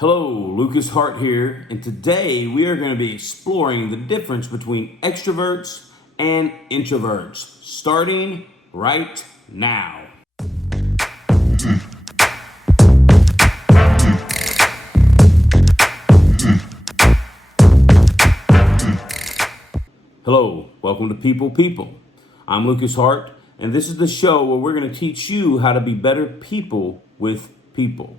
Hello, Lucas Hart here, and today we are going to be exploring the difference between extroverts and introverts, starting right now. Hello, welcome to People. I'm Lucas Hart, and this is the show where we're going to teach you how to be better people with people.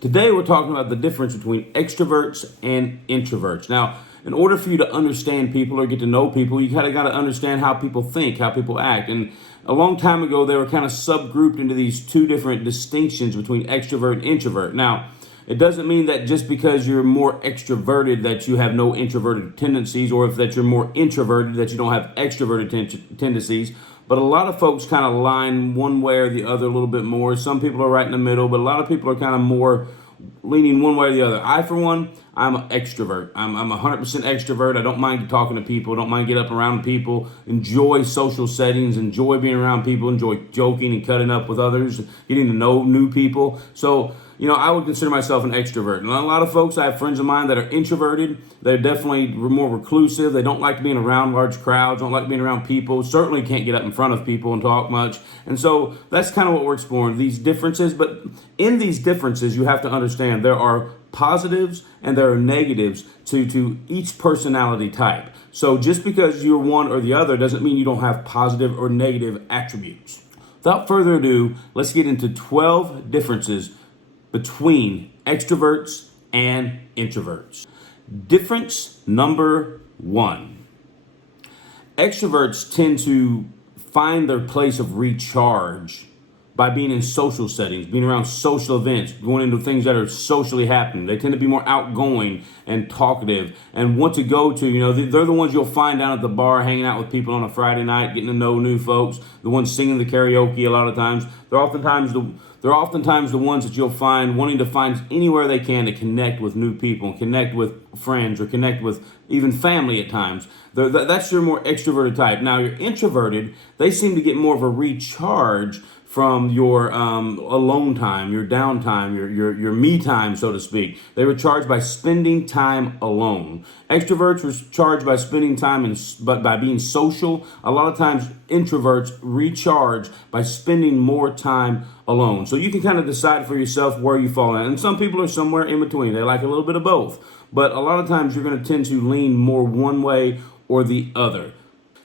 Today we're talking about the difference between extroverts and introverts. Now, in order for you to understand people or get to know people, you kind of got to understand how people think, how people act. And a long time ago, they were kind of subgrouped into these two different distinctions between extrovert and introvert. Now, it doesn't mean that just because you're more extroverted that you have no introverted tendencies, or if that you're more introverted that you don't have extroverted tendencies. But a lot of folks kind of line one way or the other a little bit more. Some people are right in the middle, but a lot of people are kind of more leaning one way or the other. I, for one, I'm an extrovert. I'm 100% extrovert. I don't mind talking to people. Don't mind getting up around people. Enjoy social settings. Enjoy being around people. Enjoy joking and cutting up with others. Getting to know new people. So, I would consider myself an extrovert. And a lot of folks, I have friends of mine that are introverted. They're definitely more reclusive. They don't like being around large crowds. Don't like being around people. Certainly can't get up in front of people and talk much. And so that's kind of what we're exploring, these differences. But in these differences, you have to understand there are positives and there are negatives to each personality type. So just because you're one or the other doesn't mean you don't have positive or negative attributes. Without further ado, let's get into 12 differences between extroverts and introverts. Difference number 1. Extroverts tend to find their place of recharge by being in social settings, being around social events, going into things that are socially happening. They tend to be more outgoing and talkative and want to go to, they're the ones you'll find down at the bar, hanging out with people on a Friday night, getting to know new folks, the ones singing the karaoke a lot of times. They're oftentimes the ones that you'll find wanting to find anywhere they can to connect with new people, and connect with friends, or connect with even family at times. That's your more extroverted type. Now, your introverted, they seem to get more of a recharge from your alone time, your downtime, your me time, so to speak. They were charged by spending time alone. Extroverts were charged by spending time by being social. A lot of times, introverts recharge by spending more time alone. So you can kind of decide for yourself where you fall in. And some people are somewhere in between. They like a little bit of both. But a lot of times, you're going to tend to lean more one way or the other.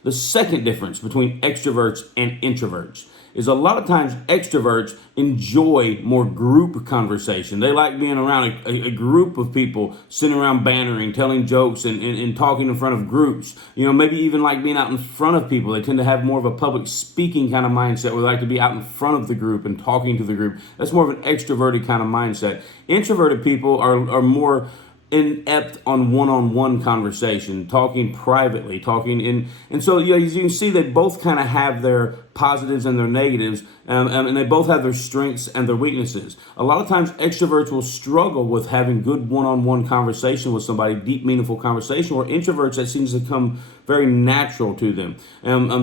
The second difference between extroverts and introverts is a lot of times extroverts enjoy more group conversation. They like being around a group of people, sitting around bantering, telling jokes, and talking in front of groups. Maybe even like being out in front of people. They tend to have more of a public speaking kind of mindset, where they like to be out in front of the group and talking to the group. That's more of an extroverted kind of mindset. Introverted people are more inept on one-on-one conversation, talking privately, talking in, and so as you can see, they both kind of have their positives and their negatives, and they both have their strengths and their weaknesses. A lot of times, extroverts will struggle with having good one-on-one conversation with somebody, deep, meaningful conversation, where introverts, that seems to come very natural to them.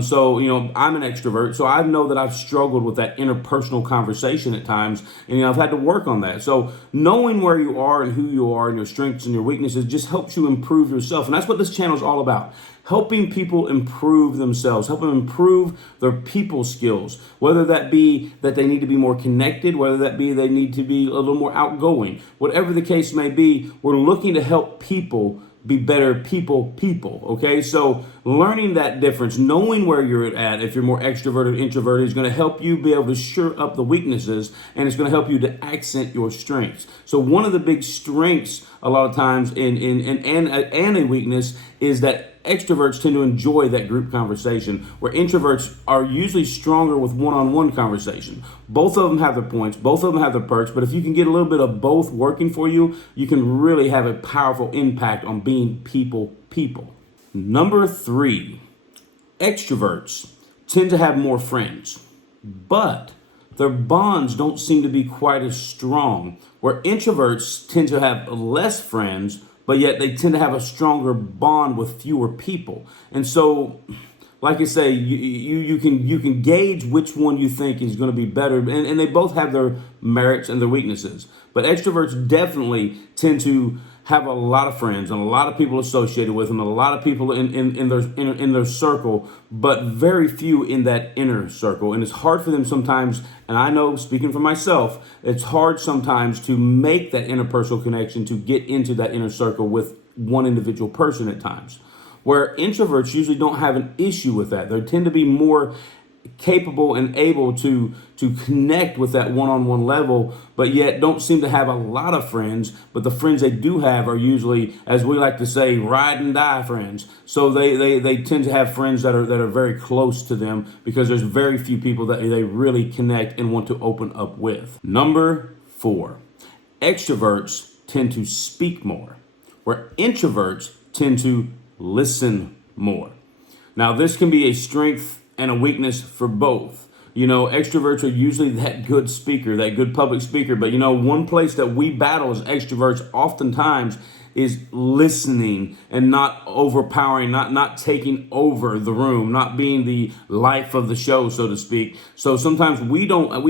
So I'm an extrovert, so I know that I've struggled with that interpersonal conversation at times, and I've had to work on that. So knowing where you are and who you are and your strengths and your weaknesses just helps you improve yourself, and that's what this channel is all about. Helping people improve themselves, helping them improve their people skills, whether that be that they need to be more connected, whether that be they need to be a little more outgoing. Whatever the case may be, we're looking to help people be better people, okay? So learning that difference, knowing where you're at, if you're more extroverted or introverted, is going to help you be able to shore up the weaknesses, and it's going to help you to accent your strengths. So one of the big strengths a lot of times and a weakness is that extroverts tend to enjoy that group conversation, where introverts are usually stronger with one-on-one conversation. Both of them have their points, both of them have their perks, but if you can get a little bit of both working for you, you can really have a powerful impact on being people. Number 3, extroverts tend to have more friends, but their bonds don't seem to be quite as strong, where introverts tend to have less friends, but yet they tend to have a stronger bond with fewer people. And so like I say, you can gauge which one you think is going to be better, and they both have their merits and their weaknesses. But extroverts definitely tend to have a lot of friends and a lot of people associated with them, and a lot of people in their circle, but very few in that inner circle. And it's hard for them sometimes, and I know, speaking for myself, it's hard sometimes to make that interpersonal connection, to get into that inner circle with one individual person at times. Where introverts usually don't have an issue with that. They tend to be more capable and able to connect with that one-on-one level, but yet don't seem to have a lot of friends. But the friends they do have are usually, as we like to say, ride and die friends. So they tend to have friends that are very close to them, because there's very few people that they really connect and want to open up with. Number 4, extroverts tend to speak more, where introverts tend to listen more. Now, this can be a strength and a weakness for both. Extroverts are usually that good speaker, that good public speaker. But, one place that we battle as extroverts oftentimes is listening and not overpowering, not taking over the room, not being the life of the show, so to speak. So sometimes we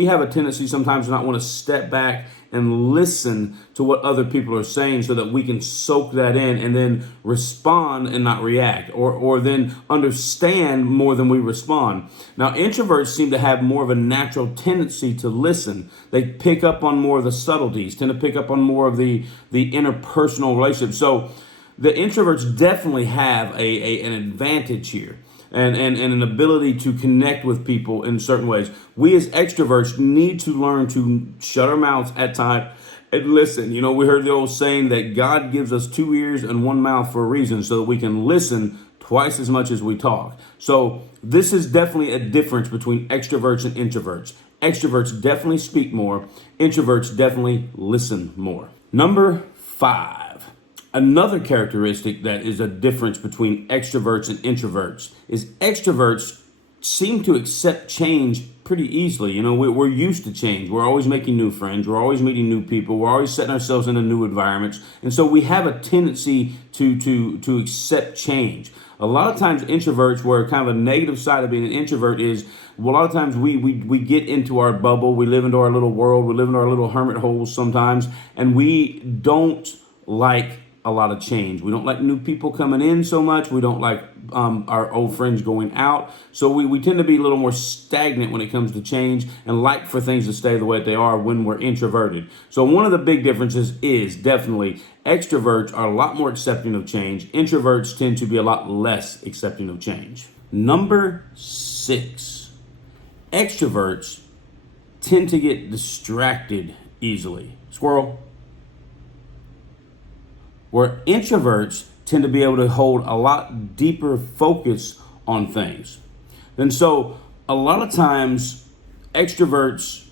have a tendency sometimes to not want to step back and listen to what other people are saying, so that we can soak that in and then respond and not react, or then understand more than we respond. Now, introverts seem to have more of a natural tendency to listen. They pick up on more of the subtleties, tend to pick up on more of the interpersonal relationships. So the introverts definitely have an advantage here. And an ability to connect with people in certain ways. We as extroverts need to learn to shut our mouths at times and listen. We heard the old saying that God gives us 2 ears and 1 mouth for a reason, so that we can listen twice as much as we talk. So this is definitely a difference between extroverts and introverts. Extroverts definitely speak more. Introverts definitely listen more. Number 5. Another characteristic that is a difference between extroverts and introverts is extroverts seem to accept change pretty easily. We're used to change. We're always making new friends. We're always meeting new people. We're always setting ourselves into new environments. And so we have a tendency to accept change. A lot of times introverts, where kind of a negative side of being an introvert is, well, a lot of times we get into our bubble. We live into our little world. We live in our little hermit holes sometimes. And we don't like a lot of change. We don't like new people coming in so much. We don't like our old friends going out. So we tend to be a little more stagnant when it comes to change, and like for things to stay the way they are when we're introverted. So one of the big differences is definitely extroverts are a lot more accepting of change. Introverts tend to be a lot less accepting of change. Number 6, extroverts tend to get distracted easily. Squirrel. Where introverts tend to be able to hold a lot deeper focus on things. And so a lot of times extroverts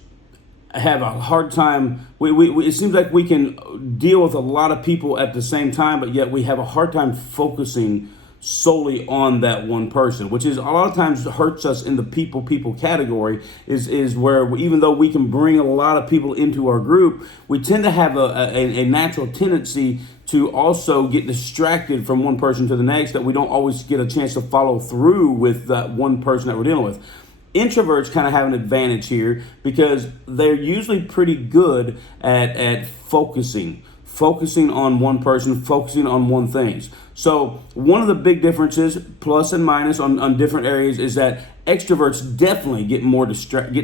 have a hard time. It seems like we can deal with a lot of people at the same time, but yet we have a hard time focusing solely on that one person, which is a lot of times hurts us in the people category, is where even though we can bring a lot of people into our group, we tend to have a natural tendency to also get distracted from one person to the next, that we don't always get a chance to follow through with that one person that we're dealing with. Introverts kind of have an advantage here, because they're usually pretty good at focusing on one person, focusing on one thing. So one of the big differences, plus and minus on different areas, is that extroverts definitely get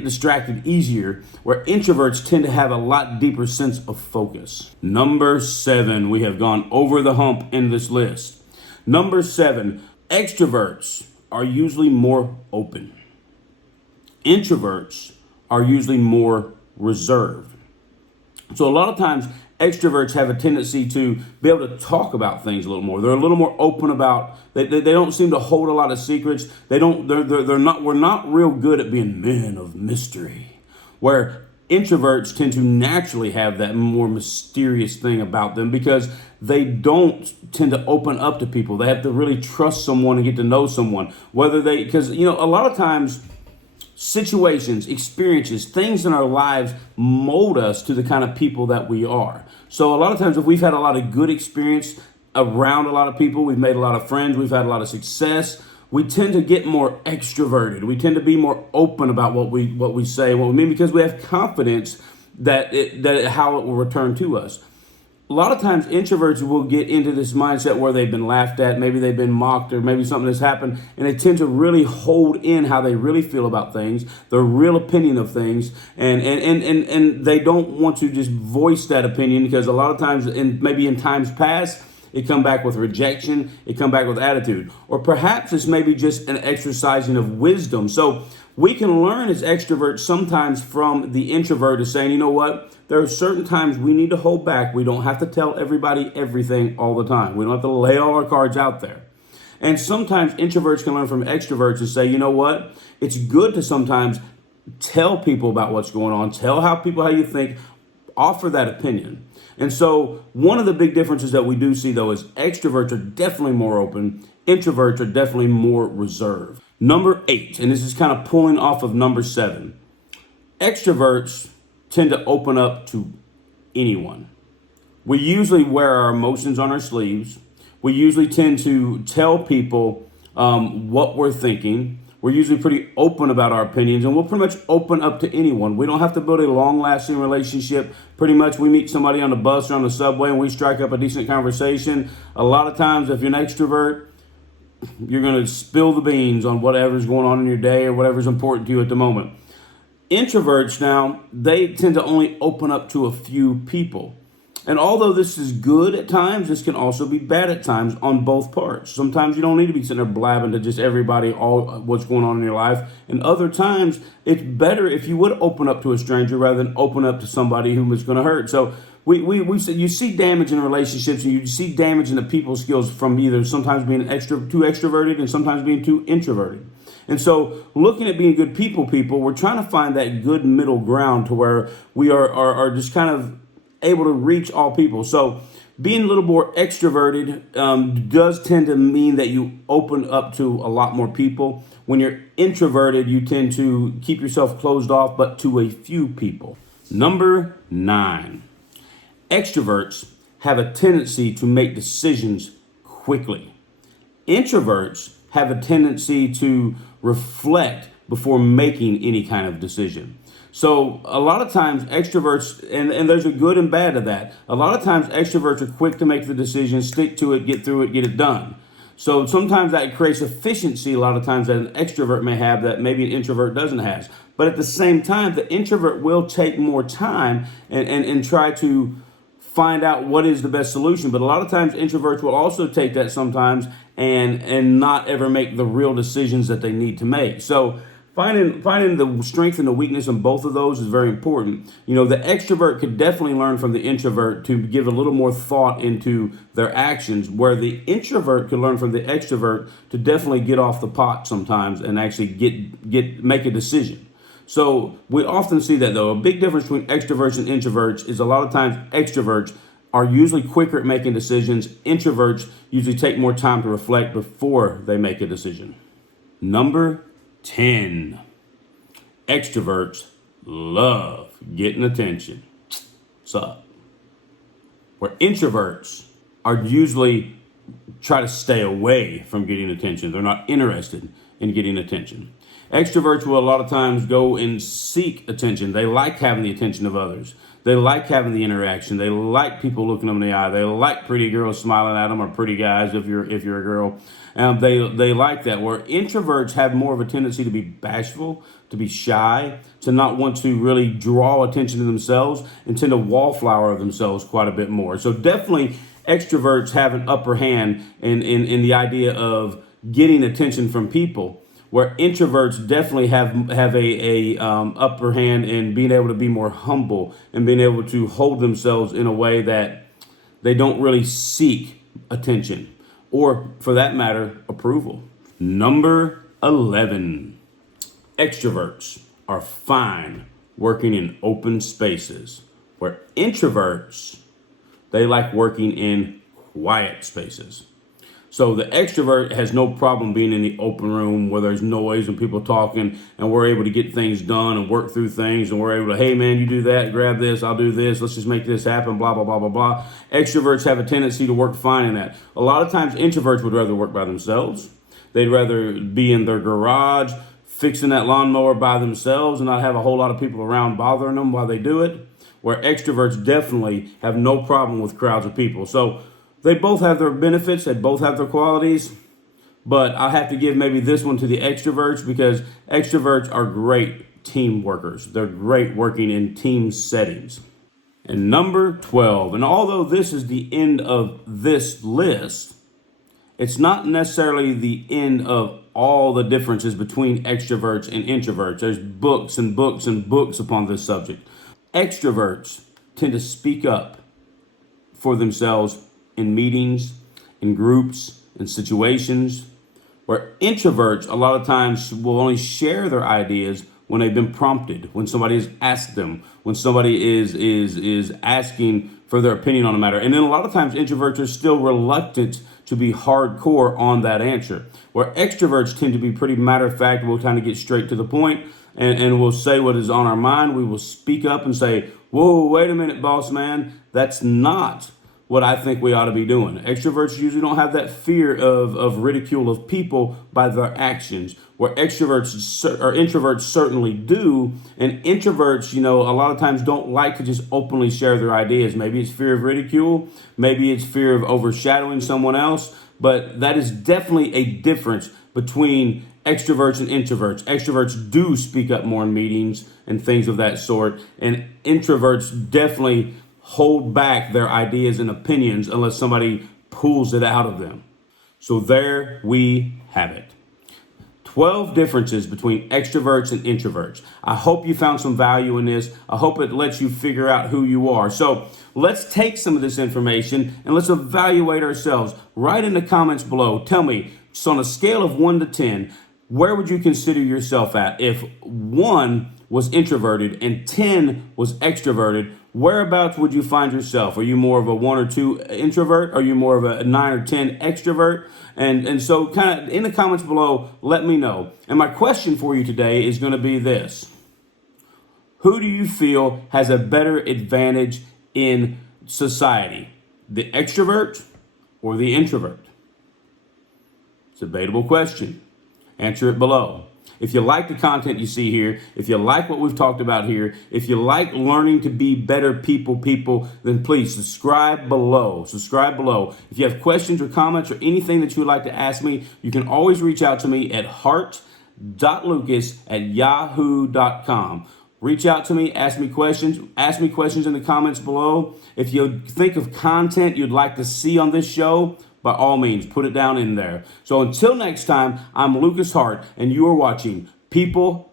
distracted easier, where introverts tend to have a lot deeper sense of focus. Number 7, we have gone over the hump in this list. Number 7, extroverts are usually more open. Introverts are usually more reserved. So a lot of times extroverts have a tendency to be able to talk about things a little more. They're a little more open about. They don't seem to hold a lot of secrets. We're not real good at being men of mystery. Where introverts tend to naturally have that more mysterious thing about them, because they don't tend to open up to people. They have to really trust someone and get to know someone. Because a lot of times situations, experiences, things in our lives mold us to the kind of people that we are. So a lot of times, if we've had a lot of good experience around a lot of people, we've made a lot of friends, we've had a lot of success, we tend to get more extroverted. We tend to be more open about what we say, what we mean, because we have confidence that how it will return to us. A lot of times introverts will get into this mindset where they've been laughed at, maybe they've been mocked, or maybe something has happened, and they tend to really hold in how they really feel about things, their real opinion of things, and they don't want to just voice that opinion, because a lot of times, maybe in times past, it come back with rejection, it come back with attitude. Or perhaps it's maybe just an exercising of wisdom. So we can learn as extroverts sometimes from the introvert is saying, you know what? There are certain times we need to hold back. We don't have to tell everybody everything all the time. We don't have to lay all our cards out there. And sometimes introverts can learn from extroverts and say, you know what? It's good to sometimes tell people about what's going on, tell how you think, offer that opinion. And so one of the big differences that we do see, though, is extroverts are definitely more open. Introverts are definitely more reserved. Number 8, and this is kind of pulling off of number 7. Extroverts tend to open up to anyone. We usually wear our emotions on our sleeves. We usually tend to tell people what we're thinking. We're usually pretty open about our opinions, and we'll pretty much open up to anyone. We don't have to build a long-lasting relationship. Pretty much we meet somebody on the bus or on the subway and we strike up a decent conversation. A lot of times, if you're an extrovert, you're going to spill the beans on whatever's going on in your day or whatever's important to you at the moment. Introverts now, they tend to only open up to a few people. And although this is good at times, this can also be bad at times on both parts. Sometimes you don't need to be sitting there blabbing to just everybody all what's going on in your life. And other times, it's better if you would open up to a stranger rather than open up to somebody whom it's going to hurt. So we said you see damage in relationships, and you see damage in the people skills from either sometimes being too extroverted and sometimes being too introverted. And so looking at being good people, we're trying to find that good middle ground to where we are just kind of able to reach all people. So being a little more extroverted does tend to mean that you open up to a lot more people. When you're introverted, you tend to keep yourself closed off, but to a few people. Number 9, extroverts have a tendency to make decisions quickly. Introverts have a tendency to reflect before making any kind of decision. So a lot of times extroverts, and there's a good and bad to that. A lot of times extroverts are quick to make the decision, stick to it, get through it, get it done. So sometimes that creates efficiency a lot of times that an extrovert may have that maybe an introvert doesn't have. But at the same time, the introvert will take more time and try to find out what is the best solution. But a lot of times introverts will also take that sometimes and not ever make the real decisions that they need to make. So finding the strength and the weakness in both of those is very important. You know, the extrovert could definitely learn from the introvert to give a little more thought into their actions, where the introvert could learn from the extrovert to definitely get off the pot sometimes and actually make a decision. So we often see that, though. A big difference between extroverts and introverts is a lot of times extroverts are usually quicker at making decisions. Introverts usually take more time to reflect before they make a decision. Number 10. Extroverts love getting attention. What's up? Where introverts are usually try to stay away from getting attention. They're not interested in getting attention. Extroverts will a lot of times go and seek attention. They like having the attention of others. They like having the interaction. They like people looking them in the eye. They like pretty girls smiling at them, or pretty guys if you're a girl. They like that. Where introverts have more of a tendency to be bashful, to be shy, to not want to really draw attention to themselves, and tend to wallflower themselves quite a bit more. So definitely extroverts have an upper hand in the idea of getting attention from people, where introverts definitely have a upper hand in being able to be more humble and being able to hold themselves in a way that they don't really seek attention or, for that matter, approval. Number 11. Extroverts are fine working in open spaces, where introverts, they like working in quiet spaces. So the extrovert has no problem being in the open room where there's noise and people talking, and we're able to get things done and work through things, and we're able to, hey man, you do that, grab this, I'll do this, let's just make this happen, blah, blah, blah, blah, blah. Extroverts have a tendency to work fine in that. A lot of times introverts would rather work by themselves. They'd rather be in their garage fixing that lawnmower by themselves and not have a whole lot of people around bothering them while they do it. Where extroverts definitely have no problem with crowds of people. So they both have their benefits, they both have their qualities, but I have to give maybe this one to the extroverts because extroverts are great team workers. They're great working in team settings. And number 12, and although this is the end of this list, it's not necessarily the end of all the differences between extroverts and introverts. There's books and books and books upon this subject. Extroverts tend to speak up for themselves in meetings, in groups, in situations, where introverts a lot of times will only share their ideas when they've been prompted, when somebody has asked them, when somebody is asking for their opinion on a matter. And then a lot of times introverts are still reluctant to be hardcore on that answer, where extroverts tend to be pretty matter of fact. We'll kind of get straight to the point and we'll say what is on our mind. We will speak up and say, whoa, wait a minute, boss man. That's not what I think we ought to be doing. Extroverts usually don't have that fear of ridicule of people by their actions, where extroverts or introverts certainly do. And introverts, a lot of times don't like to just openly share their ideas. Maybe it's fear of ridicule. Maybe it's fear of overshadowing someone else. But that is definitely a difference between extroverts and introverts. Extroverts do speak up more in meetings and things of that sort. And introverts definitely hold back their ideas and opinions unless somebody pulls it out of them. So there we have it. 12 differences between extroverts and introverts. I hope you found some value in this. I hope it lets you figure out who you are. So let's take some of this information and let's evaluate ourselves. Write in the comments below. Tell me, so on a scale of 1 to 10, where would you consider yourself at? If 1 was introverted and 10 was extroverted, whereabouts would you find yourself? Are you more of a 1 or 2 introvert? Are you more of a 9 or 10 extrovert? And so kind of in the comments below, let me know. And my question for you today is going to be this. Who do you feel has a better advantage in society? The extrovert or the introvert? It's a debatable question. Answer it below. If you like the content you see here, if you like what we've talked about here, if you like learning to be better people, then please subscribe below. Subscribe below. If you have questions or comments or anything that you would like to ask me, you can always reach out to me at heart.lucas@yahoo.com. Reach out to me, ask me questions. Ask me questions in the comments below. If you think of content you'd like to see on this show, by all means, put it down in there. So until next time, I'm Lucas Hart, and you are watching People.